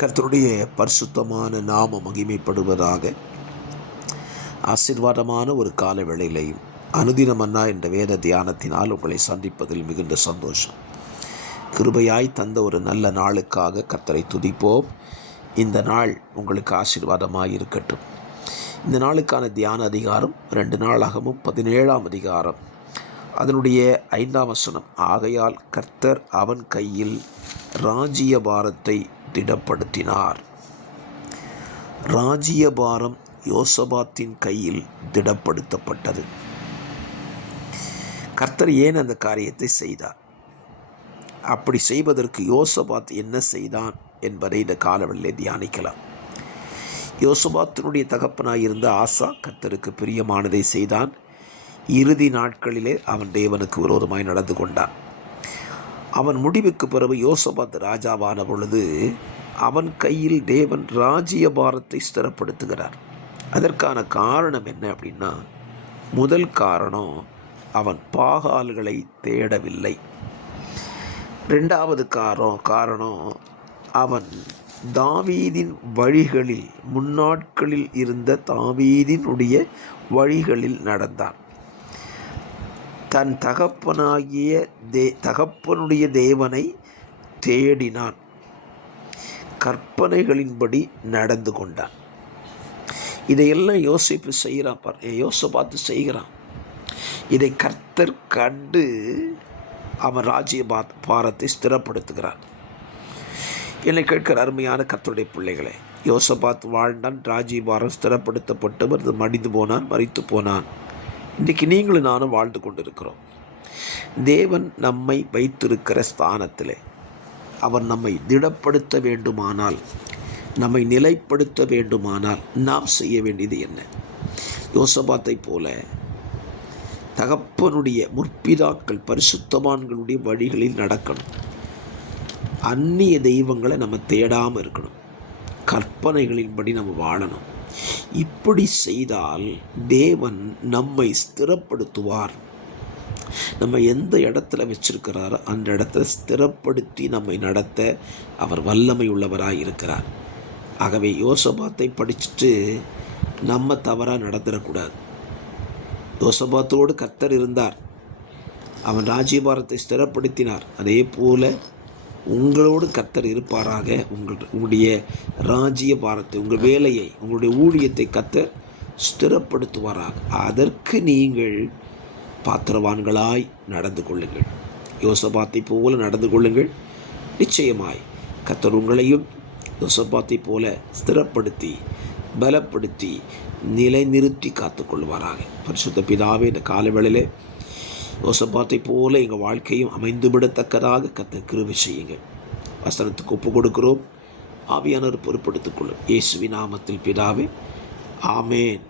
கர்த்தருடைய பரிசுத்தமான நாம மகிமைப்படுவதாக. ஆசீர்வாதமான ஒரு கால வேளையிலையும் அனுதினமன்னா என்ற வேத தியானத்தினால் உங்களை சந்திப்பதில் மிகுந்த சந்தோஷம். கிருபையாய் தந்த ஒரு நல்ல நாளுக்காக கர்த்தரை துதிப்போம். இந்த நாள் உங்களுக்கு ஆசீர்வாதமாய் இருக்கட்டும். இந்த நாளுக்கான தியான அதிகாரம் 2 நாளாகமும் 17ஆம் அதிகாரம் அதனுடைய 5ஆம் வசனம். ஆகையால் கர்த்தர் அவன் கையில் ராஜ்யபாரத்தை திடப்படுத்தினார். ராஜ்யபாரம் யோசபாத்தின் கையில் திடப்படுத்தப்பட்டது. கர்த்தர் ஏன் அந்த காரியத்தை செய்தார்? அப்படி செய்வதற்கு யோசபாத் என்ன செய்தான் என்பதை இந்த காலவெளியிலே தியானிக்கலாம். யோசபாத்தினுடைய தகப்பனாயிருந்த ஆசா கர்த்தருக்கு பிரியமானதை செய்தான். இறுதி நாட்களிலே அவன் தேவனுக்கு விரோதமாய் நடந்து கொண்டான். அவன் முடிவுக்கு பிறகு யோசபாத் ராஜாவான பொழுது அவன் கையில் தேவன் ராஜ்யபாரத்தை ஸ்திரப்படுத்துகிறார். அதற்கான காரணம் என்ன அப்படின்னா, முதல் காரணம், அவன் பாகால்களை தேடவில்லை. 2வது காரணம், அவன் தாவீதின் வழிகளில், முன்னாட்களில் இருந்த தாவீதினுடைய வழிகளில் நடந்தான். தன் தகப்பனுடைய தேவனை தேடினான். கற்பனைகளின்படி நடந்து கொண்டான். இதையெல்லாம் யோசபாத்து செய்கிறான். இதை கர்த்தர் கண்டு அவன் ராஜ்யபாரத்தை ஸ்திரப்படுத்துகிறான். என்னை கேட்கிற அருமையான கர்த்தருடைய பிள்ளைகளே, யோசபாத் வாழ்ந்தான், ராஜ்யபாரம் ஸ்திரப்படுத்தப்பட்டவர் மடிந்து போனான், மரித்து போனான். இன்றைக்கு நீங்களும் நானும் வாழ்ந்து கொண்டிருக்கிறோம். தேவன் நம்மை வைத்திருக்கிற ஸ்தானத்தில் அவர் நம்மை திடப்படுத்த வேண்டுமானால், நம்மை நிலைப்படுத்த வேண்டுமானால் நாம் செய்ய வேண்டியது என்ன? யோசபாத்தை போல தகப்பனுடைய முற்பிதாக்கள் பரிசுத்தவான்களுடைய வழிகளில் நடக்கணும். அந்நிய தெய்வங்களை நம்ம தேடாமல் இருக்கணும். கற்பனைகளின்படி நம்ம வாழணும். இப்படி செய்தால் தேவன் நம்மை ஸ்திரப்படுத்துவார். நம்ம எந்த இடத்துல வச்சிருக்கிறாரோ அந்த இடத்துல ஸ்திரப்படுத்தி நம்மை நடத்த அவர் வல்லமை உள்ளவராக இருக்கிறார். ஆகவே யோசபாத்தை படிச்சுட்டு நம்ம தவறாக நடந்துடக்கூடாது. யோசபாத்தோடு கர்த்தர் இருந்தார், அவன் ராஜ்யபாரத்தை ஸ்திரப்படுத்தினார். அதே போல உங்களோடு கர்த்தர் இருப்பாராக. உங்களுடைய ராஜ்யபாரத்தை, உங்கள் வேலையை, உங்களுடைய ஊழியத்தை கர்த்தர் ஸ்திரப்படுத்துவாராக. அதற்கு நீங்கள் பாத்திரவான்களாய் நடந்து கொள்ளுங்கள். யோசபாத்தை போல நடந்து கொள்ளுங்கள். நிச்சயமாய் கர்த்தர் உங்களையும் யோசபாத்தை போல ஸ்திரப்படுத்தி, பலப்படுத்தி, நிலைநிறுத்தி காத்துக்கொள்வாராக. பரிசுத்த பிதாவே, இந்த காலவேளையிலே யோசபாத்தை போல எங்கள் வாழ்க்கையும் அமைந்துவிடத்தக்கதாக கர்த்தர் கிருபை செய்யுங்க. வசனத்துக்கு ஒப்பு கொடுக்கிறோம். ஆவியானவர் பொறுப்படுத்திக் கொள்ளும். இயேசுவின் நாமத்தில் பிதாவே, ஆமேன்.